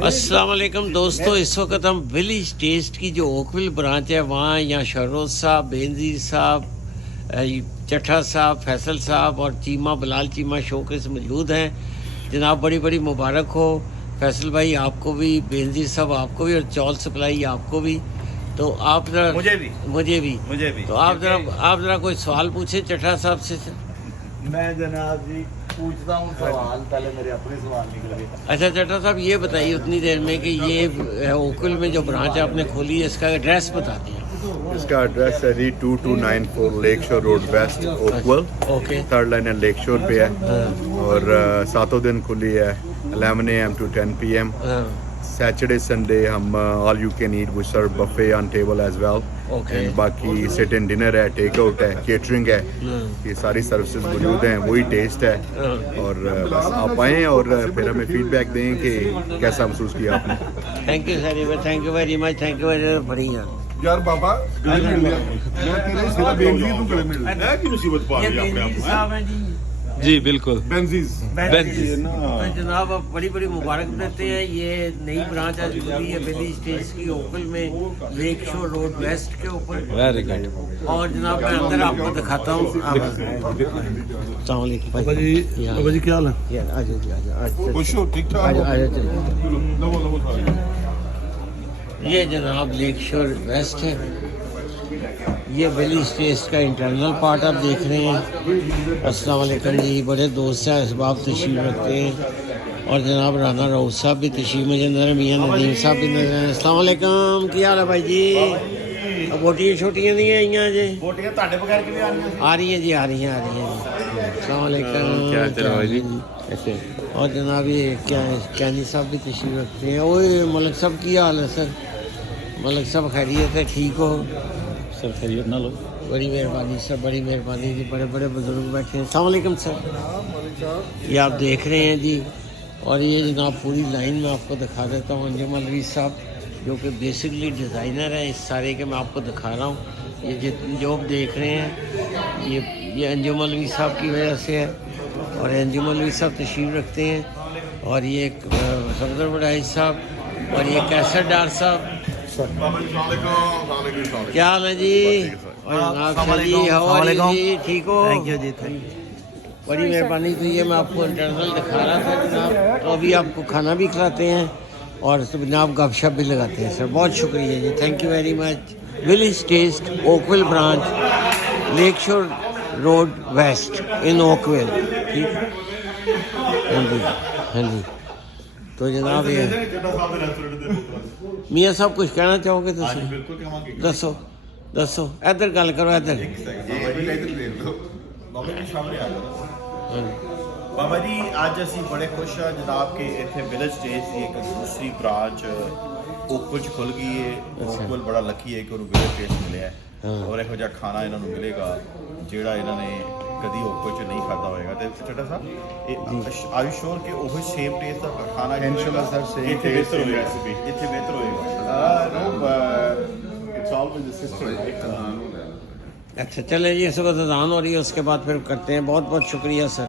अस्सलाम वालेकुम दोस्तों, इस वक्त हम विलेज टेस्ट की जो ओकविल ब्रांच है वहाँ यहाँ शहरोज साहब, बेनजीर साहब, चट्ठा साहब, फैसल साहब और चीमा बलाल चीमा शोकेस मौजूद हैं। जनाब बड़ी बड़ी मुबारक हो फैसल भाई, आपको भी, बेनजीर साहब आपको भी, और चौल सप्लाई आपको भी। तो आप जरा मुझे भी तो आप जरा कोई सवाल पूछे चट्ठा साहब से। मैं जनाब जी पूछता हूँ सवाल, पहले मेरे अपने सवाल निकले। अच्छा चट्ठा साहब ये बताइए उतनी देर में कि ये ओकविल में जो ब्रांच आपने खोली है इसका एड्रेस बता दिया। इसका एड्रेस है जी 2294 Lakeshore Road West Oakville. Okay, third line है लेकशोर पे है। और सातों दिन खुली है 11 AM to 10 PM। Saturday Sunday हम all you can eat, we serve buffet on table as well. And बाकी सिट इन डिनर है, टेक आउट है, केटरिंग है, ये सारी सर्विसेज मौजूद हैं। वही टेस्ट है। और बस आप आएँ और फिर हमें फीडबैक दें कि कैसा महसूस किया आपने। Thank you sir, thank you very much, thank you very much. बढ़िया यार बाबा गले मिल गया, मैं तेरे सिर्फ बेनजीर तू गले मिल गया की मुसीबत पा ली आपने आप जी बिल्कुल। बेनजीज तो जनाब आप बड़ी बड़ी मुबारक देते हैं। ये नई ब्रांच आज खुली है विलेज टेस्ट की ओकविल में, लेकशोर रोड वेस्ट के ऊपर। Very good. और जनाब मैं अंदर आपको दिखाता हूँ। बाबा जी क्या हाल है? खुश हो? ठीक ठाक? ये जनाब लेकशोर वेस्ट है, ये विलेज टेस्ट का इंटरनल पार्ट आप देख रहे हैं। अस्सलाम वालेकुम जी, बड़े दोस्त हैं, इसबाब तशरीफ रखते हैं। और जनाब राना राउत साहब भी तशरीफ में नजर है, मियाँ नदीम साहब भी नजर हैं। अस्सलाम वालेकुम, क्या हाल है भाई जी? अब बोटियाँ छोटियाँ नहीं हैं यहाँ जी? बोटियां ताड़े बगैर के लिए आ रही हैं जी, आ रही हैं जी। अस्सलाम वालेकुम, क्या चल रहा है जी? ऐसे। और जनाब ये क्या है, कैनी साहब भी तशरीफ रखते हैं। ओए मलक साहब की हाल है सर? मलक साहब खैरियत है, ठीक हो? सर खैरियत ना लो। बड़ी मेहरबानी सर, बड़ी मेहरबानी जी। बड़े बड़े बुजुर्ग बैठे हैं। अस्सलाम वालेकुम सर, ये आप देख रहे हैं जी। और ये जनाब पूरी लाइन में आपको दिखा देता हूँ। अंजुम अलवी साहब जो कि बेसिकली डिज़ाइनर है इस सारे के, मैं आपको दिखा रहा हूँ। ये जितनी जो आप देख रहे हैं ये अंजुम अलवी साहब की वजह से है। और अंजुम अलवी साहब तशरीफ़ रखते हैं। और ये सफदर बड़ाई साहब और ये कैसर डार साहब। क्या हाल है जी? जी ठीक हो? थैंक यू जी, थैंक यू। बड़ी मेहरबानी। तो ये मैं आपको इंटरनल दिखा रहा था जनाब, तो अभी आपको खाना भी खिलाते हैं और जनाब गपशप भी लगाते हैं सर। बहुत शुक्रिया जी, thank you very much. Village Taste Oakville branch, Lakeshore Road West in Oakville. ठीक, हाँ जी, हाँ जी। तो जनाब ये मियाँ साहब कुछ कहना चाहोगे? दसो दसो, इधर गल करो, इधर। बाबा जी आज असी बड़े खुश हाँ जनाब कि इतने विलेज टेस्ट की एक दूसरी ब्रांच ओकविल खुल गई है। ओकविल बड़ा लकी है कि उन्होंने विलेज टेस्ट मिले है और एक खाना इन्होंने मिलेगा जोड़ा इन्होंने कभी ओकविल च नहीं खाता होएगा। तो चट्टा साहब आर यू श्योर कि वो सेम टेस्ट का खाना इंशाल्लाह सर सेम टेस्ट होएगा? इतने बेहतर होएगा। It's always the system. अच्छा चले जी, इस वक्त अज़ान हो रही है, उसके बाद फिर करते हैं। बहुत बहुत शुक्रिया सर।